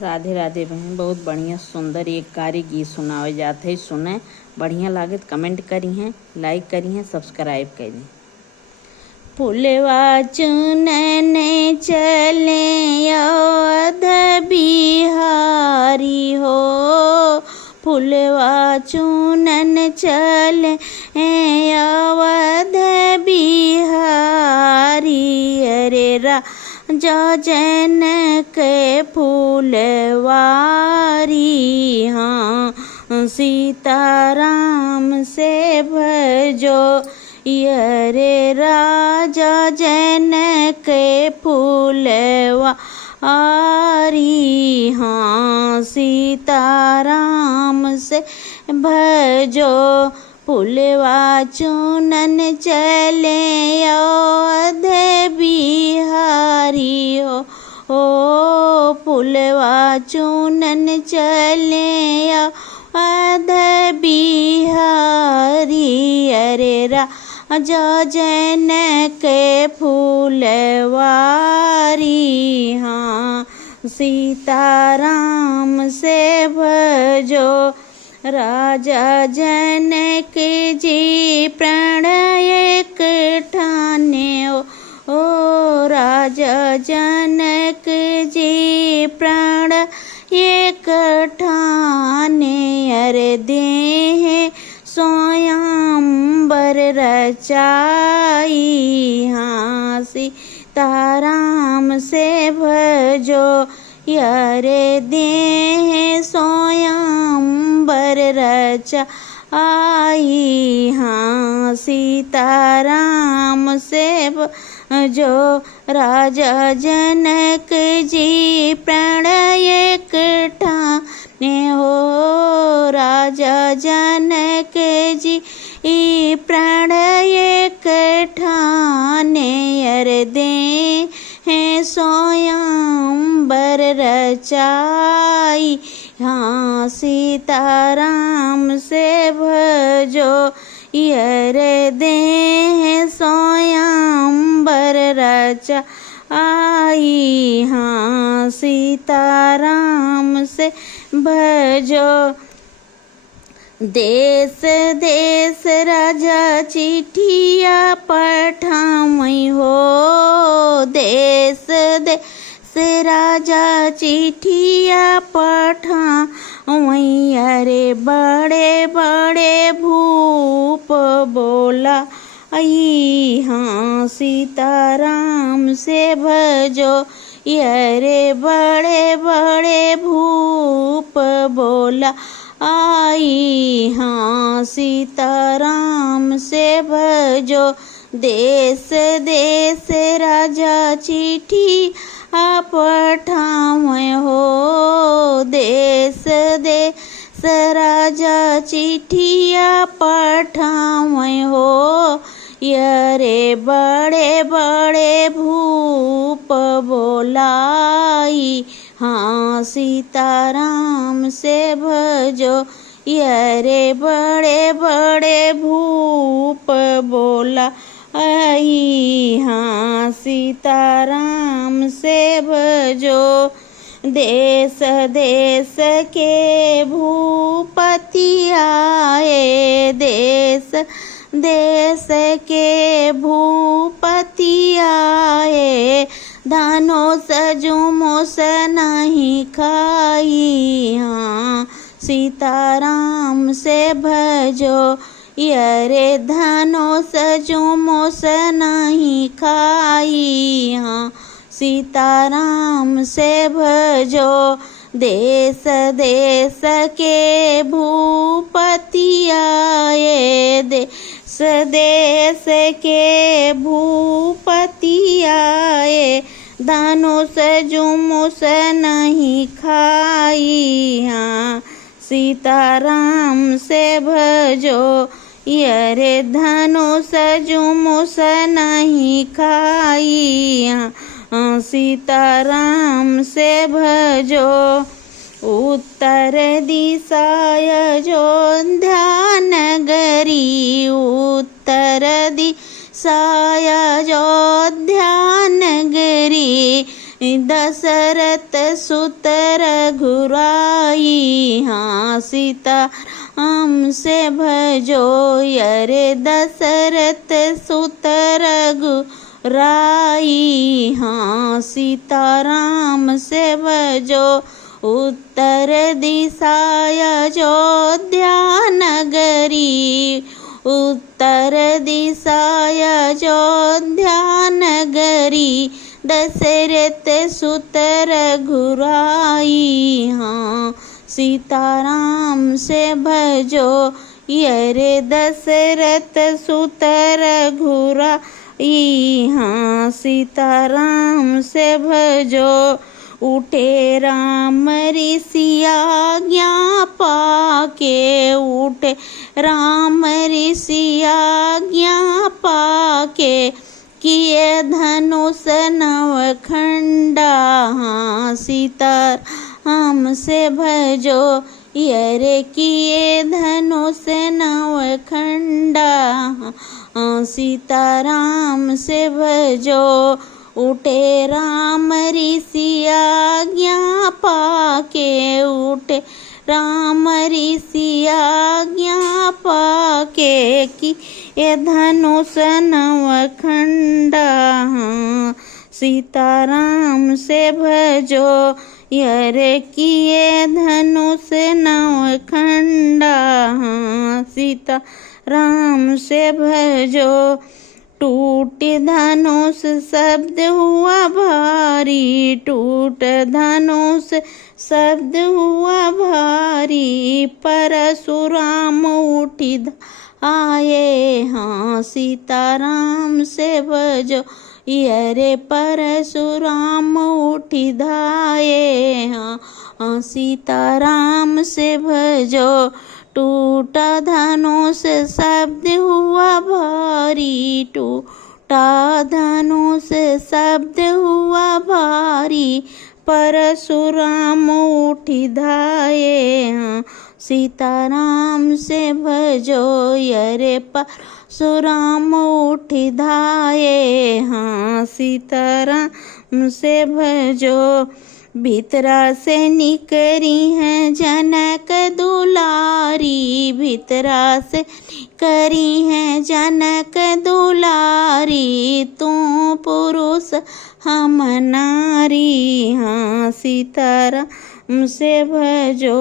राधे राधे बहन। बहुत बढ़िया सुंदर एक कार्य गीत सुनावे जाते है। सुने बढ़िया लागे तो कमेंट करी हैं, लाइक करी हैं, सब्सक्राइब करी। फुलवा चुनने चले अवध बिहारी हो, फुलवा चुनन चले अवध बिहारी। अरे राजा जनक फूलवारी, हाँ सीताराम से भजो यरे राजा जनक फूलवारी, हाँ सीताराम से भजो। फुलवा चुनन चले अवध बिहारी हो, फुलवा चुनन चले अवध बिहारी। अरे राजा जनक फूलवारी, हाँ सीताराम से भजो। राजा जनक जी प्राण एक ठाने ओ राजा जनक जी प्राण एक ठाने। अरे देह स्वयंवर रचाई, हाँ सीताराम से भजो। यरे देह स्वयंवर रचाई, हाँ सीताराम से भजो। राजा जनक जी प्राण एक ठाने हो, राजा जनक जी प्राण एक ठाने। अरे दे स्वयंवर रचाई, हाँ सीताराम से भजो। यरे देह स्वयंवर रचाई, हाँ सीताराम से भजो। देश देश राजा चिट्ठिया पठावई हो, देश देश राजा चिट्ठिया पठावई। अरे बड़े बड़े भूप बोला आई, हाँ सीताराम से भजो। यरे बड़े बड़े भूप बोला आई, हाँ सीताराम से भजो। देश देश राजा चिट्ठी पठावे हो, देश देश राजा चिट्ठिया पठावे हो। यरे बड़े बड़े भूप बोलाई, हाँ सीताराम से भजो। यरे बड़े बड़े भूप बोला आई, हाँ सीताराम से भजो। देश देश के भूपति आए, देश देश के भूपति आए। धानो सजुमोस नहीं खाई, हाँ सीताराम से भजो। यरे धानो सजुमोस नहीं खाई, हाँ सीताराम से भजो। देश देश के भूपति आए, देश देश के भूपति आए। धनुष जुमुस नहीं खाई, हाँ सीताराम से भजो। यरे धनुष जुमुस नहीं खाई, हाँ सीताराम से भजो। उत्तर दिशाय जो ध्यान गरी, उत्तर दिशाय जो ध्यान गरी। दशरथ सुत रघुराई। हाँ सीता राम से भजो अरे दशरथ सुत रघुराई। हाँ सीताराम से भजो उत्तर दिशाय अयोध्या नगरी। उत्तर दिशाय अयोध्या नगरी दशरथ सुत रघुराई। हाँ सीताराम से भजो अरे दशरथ सुत रघुराई। हाँ सीताराम से भजो उठे राम ऋषि आज्ञा पाके। उठे राम ऋषि आज्ञा पाके किए धनुष नवखंडा। हाँ सीताराम से भजो अरे किए धनुष नवखंडा। हाँ सीताराम से भजो उठे राम ऋषि आज्ञा पाके। उठे राम ऋषि आज्ञा पाके कि ये धनुष नवखंडा। हाँ सीताराम से भजो अरे किए धनुष नवखंडा। हाँ सीताराम से भजो टूट धनुष शब्द हुआ भारी। टूट धनुष शब्द हुआ भारी परशुराम उठी आए। हाँ सीताराम से भजो अरे परशुराम उठी धाये। हाँ सीताराम से भजो टूटा धनुष शब्द हुआ भारी। टूटा धनुष शब्द हुआ भारी परशुराम उठी धाये। हाँ सीताराम से भजो अरे परशुराम उठी धाये। हाँ सीताराम से भजो भीतरा से निकरी हैं जनक दुलारी। भीतरा से निकरी हैं जनक दुलारी तू पुरुष हम नारी। हाँ सीताराम से भजो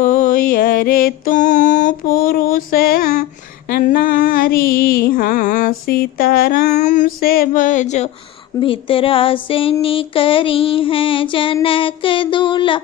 अरे तू पुरुष नारी। हाँ सीताराम से भजो भीतरा से निकरी हैं जनक दुला